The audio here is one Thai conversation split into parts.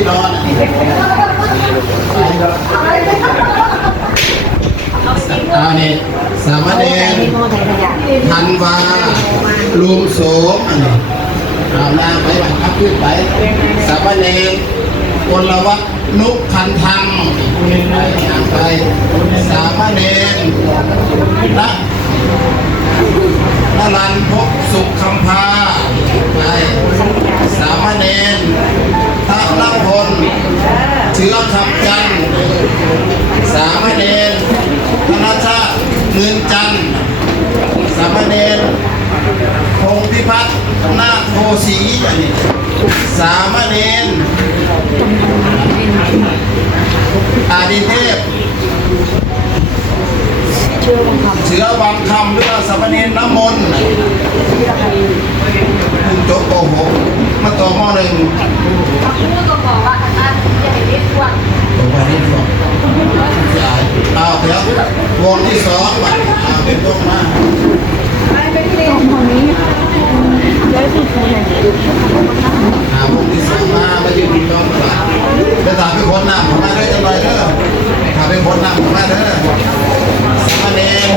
ที่นอนนี่สามเณรธันวาลุงโสมเอาหน้าไปบังคับขึ้นไปสามเณรพลวัฒนุพันธังไปอย่างไปสามเณรนรันพบสุขคำพาไปสามเณรทะละพลเชื้อคำจันทร์สามเณรธนชาติเงินจันทร์สามเณรพงพิพัฒน์นาคโพสีสามเณรอาดิเทพเชื้อวังคำหรือว่าสามเณรน้ำมนต์คุณโจโกหกมาต่อมอหนึ่งตัววันนี้ช่วงเดี๋ยววงที่สองเป็นวงมาวงที่สองมายืนตรงกลางจะถามเป็นคนหน้าผมมาได้จังไรเด้อถามเป็นคนหน้าผมมาเด้อสามเณร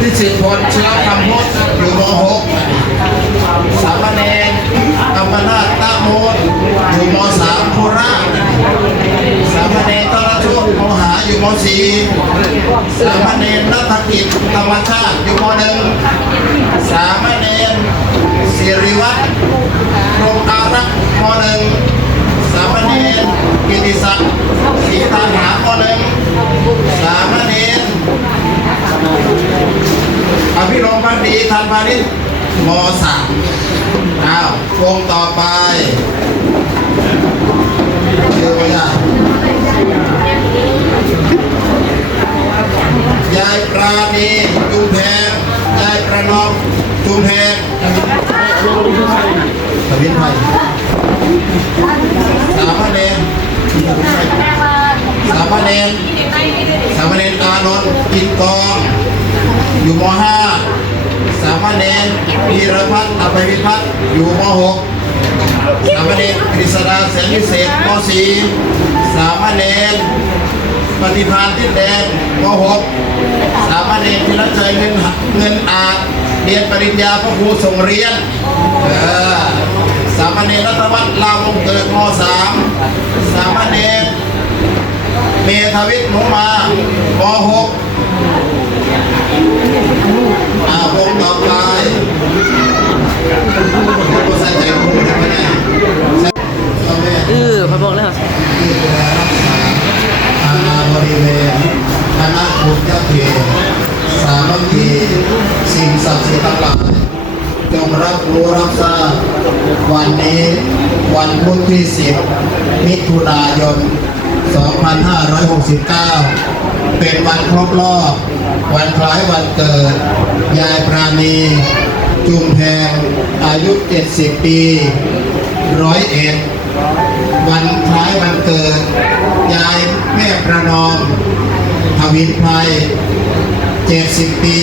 ที่สิบคนเชื้อคำพจน์อยู่ม .6 สามเณรกำมนาตตะโมนอยู่ม .3 โคราชสามเณรตระชุมหาอยู่ม .4 สามเณรนัฐกิจธรรมชาติอยู่ม .1 สามเณรศิริวัฒน์โรงอารักษ์ม .1 สามเณรกิติศักดิ์ศรีตาหาม .1 สามเณรอภิรมย์พันดีทันพาณิชย์ม .3 วงต่อไปเชื่อว่าายายปราณีจุมแพงยายประนอมจุมแพงทวินไทยสามเณรอานนท์กินกองอยู่ม .5 สามเณรพีรพัฒน์อภัยพิพัฒน์อยู่ม .6 สามเณรกฤษดาแสงวิเศษม .4 สามเณรปฏิภาณทิศแดงม .6 สามเณรธีรชัยเงินอาจเรียนปริญญาพระครูส่งเรียนสามเณรรัตวัฒน์ลาวงเกิดม .3 สามเณรเมธวิทย์หนูมาม .6 วงต่อไปใส่ใจคุณทำไมเนี่ยพอบอกแล้วบริเวณคณะพุทธเถรสามัคคีสิ่งศักดิ์สิทธิ์ทั้งหลายจงรับรู้รับทราบวันนี้วันพุธที่10 มิถุนายน 2569 เป็นวันครบรอบวันคล้ายวันเกิดยายปราณีจุมแพงอายุ70 ปี101วันคล้ายวันเกิดยายแม่ประนอมทวินไพร70 ปี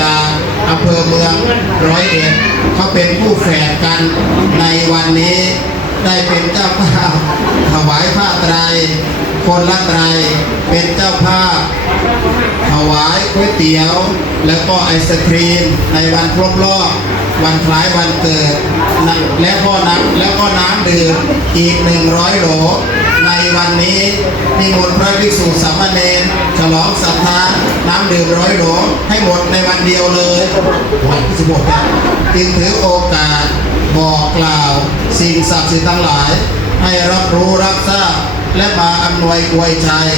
จากอำเภอเมือง101เขาเป็นผู้แฝดกันในวันนี้ได้เป็นเจ้าภาพถวายผ้าไตรคนละไตรเป็นเจ้าภาพถวายก๋วยเตี๋ยวแล้วก็ไอศครีมในวันครบรอบวันคล้ายวันเกิดและก็น้ำดื่มอีก100 โหลในวันนี้นิมนต์พระภิกษุสามเณรฉลองศรัทธาน้ำดื่ม100 โหลให้หมดในวันเดียวเลยวันที่16จึงถือโอกาสบอกกล่าวสิ่งศักดิ์สิทธิ์ทั้งหลายให้รับรู้รับทราบและมาอำนวยอวยชัย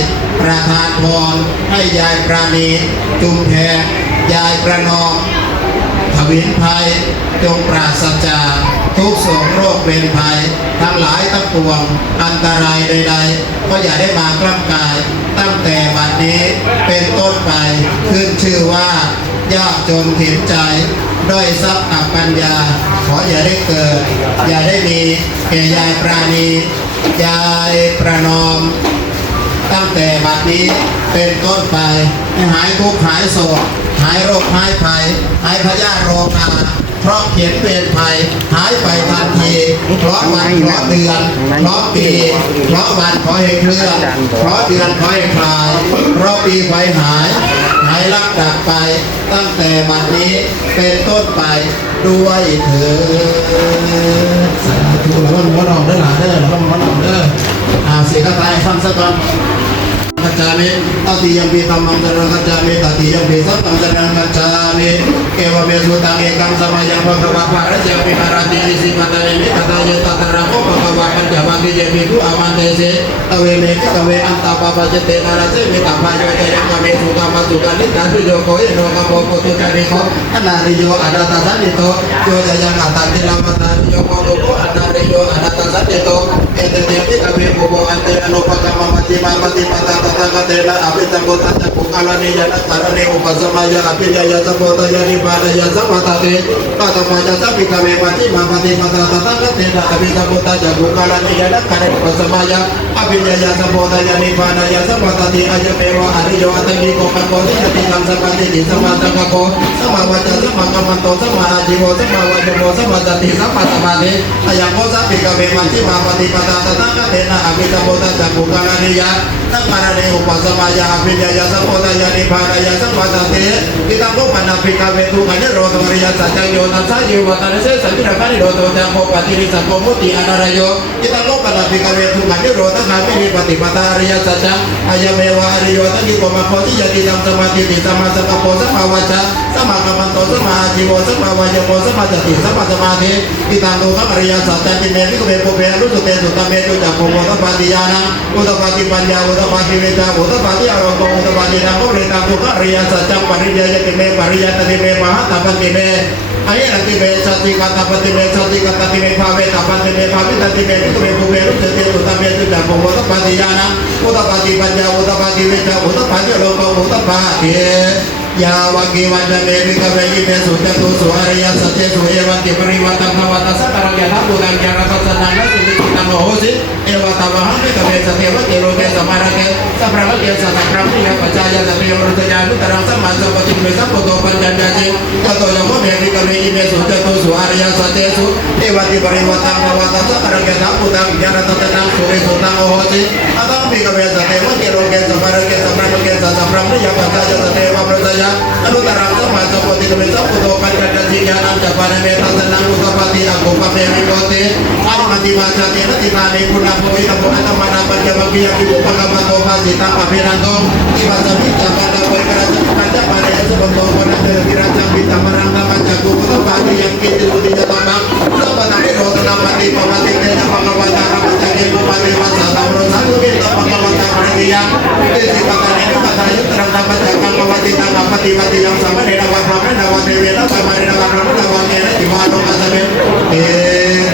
ประทานพรให้ยายปราณีจุมแพงยายประนอมทวินภัยจงปราศจากทุกโศกโรคเป็นภัยทั้งหลายทั้งปวงอันตรายใดๆก็อย่าได้มากล้ำกายตั้งแต่บัดนี้เป็นต้นไปขึ้นชื่อว่ายากจนเข็นใจด้อยทรัพย์อปัญญาขออย่าได้เกิดอย่าได้มีแก่ยายปราณียายประนอมตั้งแต่บัดนี้เป็นต้นไปให้หายทุกข์หายโศกหายโรคหายภัยหายพยาธิโรคาคร ราะเขียนเป็นภัยหายไปทันทีเพราะวันเพราะเดือนเพราะปีเพราะวันขอให้เคลื่อนเพราะเดือนขอให้คลายเพราะปีไฟหายลักดับไปตั้งแต่วันนี้เป็นต้นไปด้วยเถิดสาธุแล้วมันวัดออกได้หลายเด้อแล้วมันวัดออกเด้อเสียกระต่ายฟังสักก่อนกัจจามิตติยัมปิธรรมังสรณังกัจจามิตติยัมปิสังฆังสรณังกัจจามิเอวเมสุตังเอกังสมัยยังภควะภะระเจมิหาราตินิสิปัตตานิกัตตายตตระโภภควะปัญจวัคคีย์เยมิทุอามันเตเสตเวเมกตเวอันตปะปะเจเตนาราเจมิตาภาโยเจยังเมสุกามัสุกานิตาสุโยโกยโนกะโปโกตุจาริโกอนาริโยอนาตสันติโตโยจะยังอัตติลามัตตาโยโกโลโกอนาริโยอนาตสันติโตเอเตเตปิกะเวปุโบอันเตอนุปกรรมมัจจิมาปฏิปตาตถาคเตนะอภิสัมพุทธัสสะปุกาลานิยนะสารเนอุปสมายะอภิญญาสัมโพธยานิพานยาสัมปตะเตปัตตมัจจะสัพพิกะเวมัจจิมาปฏิปตาตถาคเตนะอภิสัมพุทธัสสะปุกาลานิยนะสารเนอุปสมายะอภิญญาสัมโพธยานิพานยาสัมปตะเตอายะเมวะอริโยอัตติโกภะโกติติตังสัพพะติสัมมาสังฆโกสัมมาวาจาสัมมากัมมันโตสัมมาอาชีโวสัมมาวาจโมสัมมาสติสัมมาสมาธิอายังโมสัพพิกะเวมัจจิมาปฏิปตาตถาคเตนะอภิสัมพุทธัสสะปุกาลานิยะนักปาราเนอุปสมายะอภิญญาสัมโพธยานิพานยาสัมปตะเตkita ko panapika betu kanya roto maria saja yo tansa jiwa tanase sakira kali roto jampo patiri sampo muti anarayo kita ko panapika betu kanya roto kami ni pati mata arya saja ayam mewa ariyo tadi koma koti jadi dam samati di sama sakapo sama waca sama kamanto sama jiwa sama wajah sama jati sama samati kita ko arya saja di meri ko bepo beru sute suta metu jampo kota patiyana kota pati panja kota pati meta kota pati aroko kota pati namo kita ko arya saja parijaya kime parijata time maha tapati me ayana time sati kata pati me sati kata time phave tapati me phave tati me itu me buberu sete tuta me tu jampo kota pati yana kota pati panja kota pati meta kota pati aroko kota pati ya wagi wanda me bika bagi me suja tu suarya satya suewan ki periwatan kawata sakarang ya nabu dan jara pasanana sini kita ngohosi ewa tabahan me kabe satya wa kero me samarake sabrama ke sabrama ya pacaya satya urut janu tarang sama sapati me sapoto panjandaji kato yomo me bika bagi me suja tu suarya satya su ewa ki periwatan kawata sakarang ya nabu dan jara pasanana suri sutang ngohosi atau me kabe satya wa kero me samarake sabrama ke sabrama ya pacaya satya wa prasaya anu tarang sama sapati me sapoto panjandaji jangan japane me tasenang utapati aku pame mikote ari mati baca tena tikane kuna poi tapo ata mana panja bagi yang ibu pagamato pasti tak papiranto ibasa bita pada poi kerja kerja pada yang sebonto pada berkiraja bita merangka baca kuku pagi yang kita udah tambang sama tadi roto namati pamati tena pagawata baca ilmu pati masa tamro satu kita pagawata pergian desi pakan ini kata yang terang dapat jangan pamati tangkap pati yang sama di dalam ramai dalam dewena sama di dalam ramai dalam kene di mana kasabe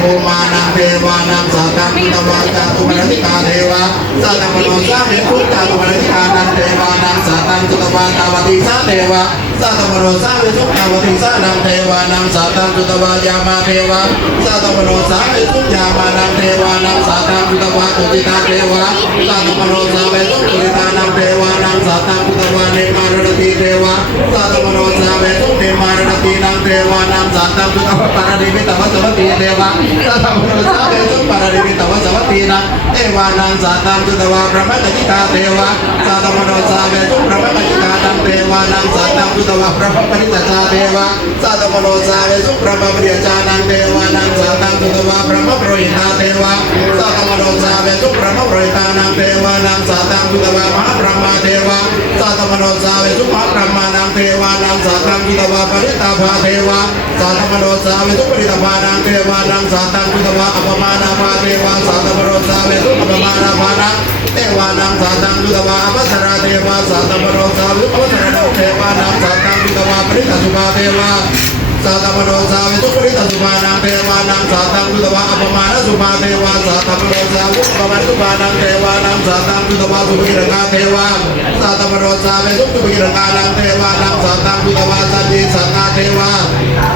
Umanang dewanang satang tawaka tumantika dewa satang manusia mekuta tumantika nan dewanang satang tutawaka watisa dewa satang manusia mekuta watisa nan dewanang satang tutawaka yama dewa satang manusia mekuta yama nan dewanang satang tutawaka tutita dewa satang manusia mekuta tutita nan dewanang satang tutawaka nemarati dewa satang manusia mekuta nemarati nan dewanang satang tutawaka paradewi tawasawati dewa satang manusia mekuta paradewi tawasawati na dewanang satang tutawaka brahmakajita dewa satang manusia mekuta brahmakajita nan dewanang satang tutawaka brahmaparitaca dewa satang manusia mekuta brahmapriyaca nan dewanang satang tutawaka brahmaprohita dewa satang manusia mekuta brahmaprohita nan dewanang satang tutawaka mahabrahma dewa satang manusia mekuta mahabrahma nan dewanang satang tutawaka paritabha dewa satang manusia mekuta paritabha nan dewanang satang tutawaka apamana dewa satang manusia mekuta apamana dewanang satang tutawaka apasara dewa satang manusia mekuta apasara dewanang satang tutawaka paritasuba dewa satang manusia mekuta paritasuba nan dewanang satang tutawaka apamana suba dewa satang manusia mekuta apamana suba nan dewanang satang tutawaka subhiraka dewa satang manusia mekuta subhiraka nan dewanang satang tutawaka sanji sata dewa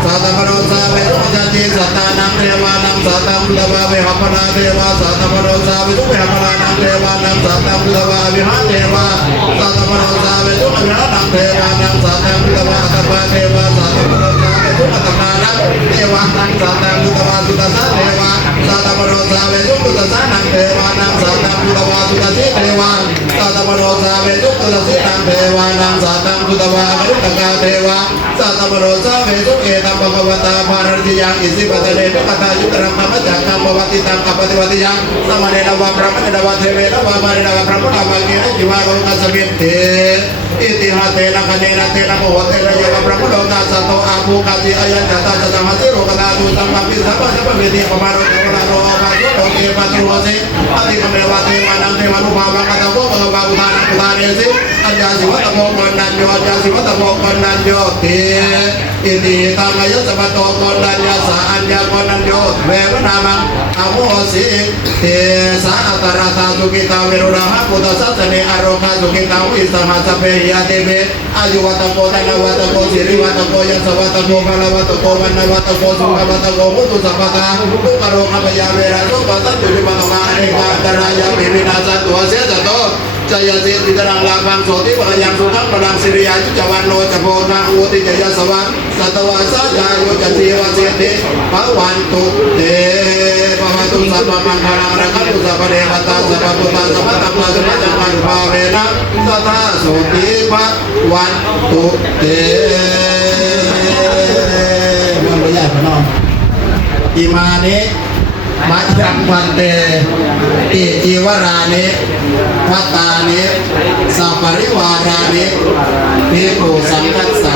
satang manusia mekuta sanji sata nan dewanang สัตตังพุทธวาวิหัปนาเทวาสัตตมโนสาวิทุเวหปนานังเทวานังสัตตังพุทธวาวิหาเทวาสัตตมโนสาวิทุเวหนังเทวานังสัตตังพุทธวาอัตตาเทวาสัตตมโนสาวิทุอัตตานังเทวานังสัตตังพุทธวาสุตตะเทวาสัตตมโนสาวิทุสุตตะนังเทวานังสัตตังพุทธวาสุตตะเทวาสัตตมโนสาวิทุสุตตะนังเทวานังสัตตังพุทธวาอรุตกาเทวาสัตตมโนสาวิทุเอตัมภควตาภารติยังอิสิปตะเนตุกตายุตรังธรรมจักขังภวติตังอปฏิวัติยังสมเนนวะพระมเนนวะเทเวนะวะมาเนนวะพระพุทธวะเกณฑ์จิวาโลกัสสมิตเตอิติหะเตนะคะเนนะเตนะโมโหเตระเยวะพระพุทธกัสสะโตอาภูกัสสิอายัญจตาจัตมัสสิโรกตาตุสัมปัปิสัพพะสัพพะเวทีปมาโรเทวะโรภะโสโตเกปะตุโหสิอติกเมวะเทวะนังเทวะนุภาวังกตโกภะวะอุทานังอุทาเนสิอัญญาสิวะตะโมกนันโยอัญญาสิวะตะโมกนันโยเตอิติตัมมยสัพพะโตกนันยาสาอัญญากนันโยเววนามังอโมสิเตสะอัตตระตาสุกิตาเวรุราหะพุทธสัสสเนอโรคาสุกิตาวิสัมมาสัพเพหิยะเตเวอายุวัตโกธนวัตโกสิริวัตโกยัสสวัตโกพลวัตโกวันวัตโกสุขวัตโกมุตุสัพพตาทุกขโรคพยาเวระทุกขสัจจุลิมังมาอเนกาตรายามิวินาสัตตัวเสจโตจายเสติตรังลาภังโสติวะยังสุขังพลังสิริยาจุจวันโนจโพนาอุติจยสวังสัตวาสายาโยจเทวเสติภวันตุเตภวตุสัพพมังคลังรักขุสัพพเทวตาสัพพพุทธสัพพธรรมสัพพจักขันภาเวนะสัทธาโสติภวันตุเตมันไม่ยากพี่น้องอิมานิมัจจังพันเตติจีวรานิพัตตานิสัปปริวารานิภิกขุสังฆัสสะ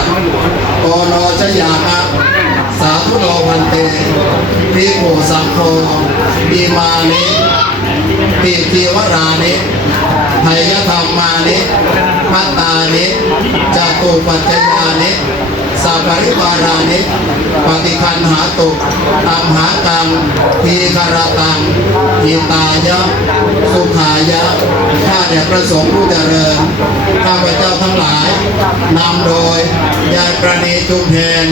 โอโนชยามะสาธุโนพันเตภิกขุสังโฆอิมานิติจีวรานิไทยธรรมานิพัตตานิจตุปัจจยานิสัพปริวารานิปฏิคันหาตุอัมหากังทีคารตังหิตายะสุขายะข้าแต่พระสงฆ์ผู้เจริญข้าพเจ้าทั้งหลายนำโดยยายประณีจุมเพน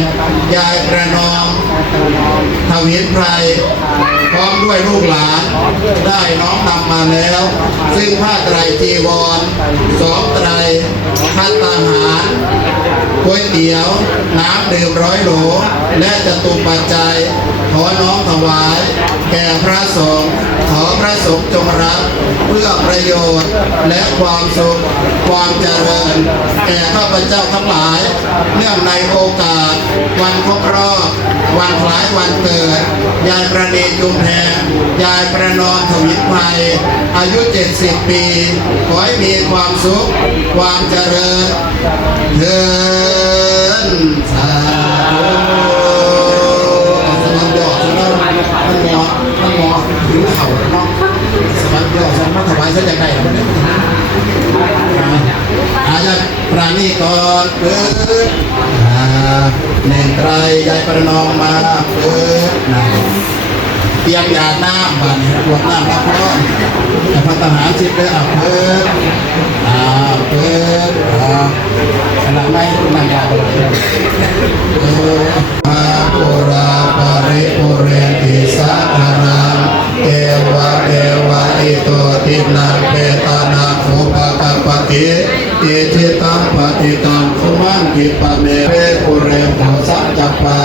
ยายประนอมทวินไพรพร้อมด้วยลูกหลานได้น้อมนำมาแล้วซึ่งผ้าไตรจีวรสองไตรภัตตาหารก๋วยเตี๋ยวน้ำดื่ม100 โหลและจตุปัจจัยขอน้อมถวายแก่พระสงฆ์ขอพระสงฆ์จงรับเพื่อประโยชน์และความสุขความเจริญแก่ข้าพเจ้าทั้งหลายเนื่องในโอกาสวันครบรอบวันคล้ายวันเกิดยายประณีจุมแพงยายประนอมทวินไพรอายุ70 ปีขอให้มีความสุขความเจริญเถิดสาธุสมัครยอดสมัครมันงอถือเข่าเนาะสมัครยอดสมัครถวายเส้นจากไหนอาญาปราณีก่อนเกิดเน่งไตรยายประนอมมาเกิดเตรียมยาน้ำบันขวดน้ำรับร้อนแต่พระทหารชิดได้เกิดขณะไม่นั่งยาวเลยอาปุราปาริปุเรติสาคารังเอวะอิโตตินังเปตานังอุปกปติอิทิตังปฏิตังสุมังคิปะเมเปปุเรโตสัจจปา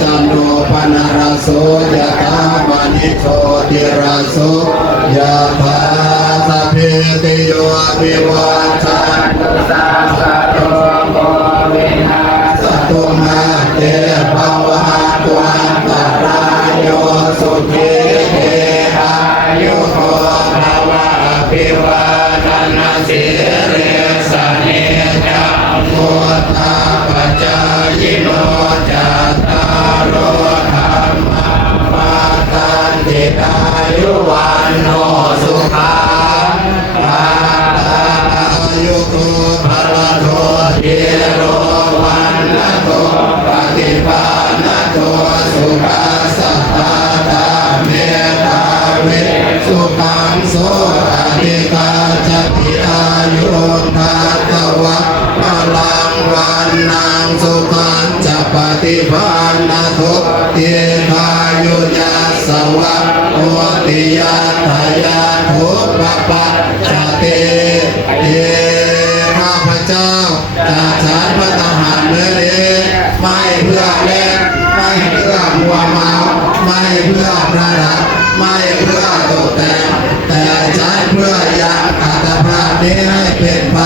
จันโนปนาราโสยะถามณิโชติราโสยะถาสัพเพติโยวิวัชชันตุสัพพะโตโมวินาศตุมาเตภวะตุอันตรายโยสุขีเตอายุโกภวะอภิวาทนาสิริสเนจังพุทธาปัจจายโนจัตตารโอธรรมมาตันติอายุวันโนสุขังอายุโกภะโตเยโรวันโตปฏิภาณโตสุขัสสะตาเมตาเวสุขังโสอธิกาจติอายุทัตตวะพลังวันนังสุขังจะปฏิภาณโตเยทายุยัสส โอติยาทายาทุปปัจจเตเยข้าพเจ้าจะฉันพระทหารเมื่อนี้ไม่เพื่อเล่นไม่เพื่อมัวเมาไม่เพื่อประดับไม่เพื่อตกแต่งแต่ใช้เพื่อยังอัตภาพนี้ให้เป็นไป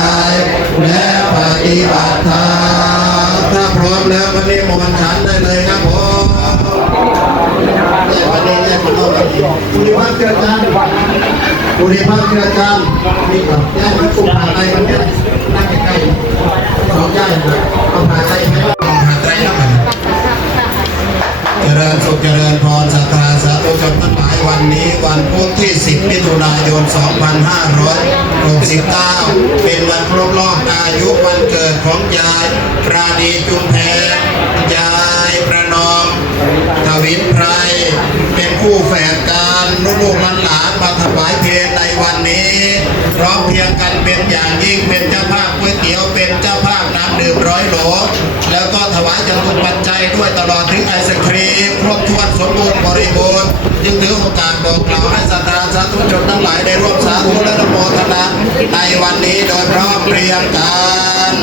และปฏิบัติธรรมถ้าพร้อมแล้ววันนี้มนต์ฉันได้เลยครับผมวันนี้เนี่ยมันต้องบุริพัฒน์เกิดการบุริพัฒน์เกิดการนี่ครับย่ายมันกุมผ่าไตมันเนี่ยนั่งใกล้ๆสองย่ายนะเอาผ่าไตไหมผ่าไตแล้วกันเจริญสุขเจริญพรศรัทธาสาธุชนทั้งหลายวันนี้วันพุธที่ 10 มิถุนายน 2569 เป็นวันครบรอบอายุวันเกิดของยายปราณีจุมแพรยายประนอมทวินไพรเป็นคู่แฝดกันลูกๆหลานๆมาถวายเพลในวันนี้พร้อมเพรียงกันเป็นอย่างยิ่งเป็นเจ้าภาพก๋วยเตี๋ยวเป็นเจ้าภาพน้ำดื่ม100 โหลแล้วก็ถวายจตุปัจจัยด้วยตลอดถึงไอศครีมครบถ้วนสมบูรณ์บริบูรณ์จึงถือโอกาสบอกกล่าวให้ศรัทธาสาธุชนทั้งหลายได้ร่วมสาธุและอนุโมทนาในวันนี้โดยพร้อมเพรียงกัน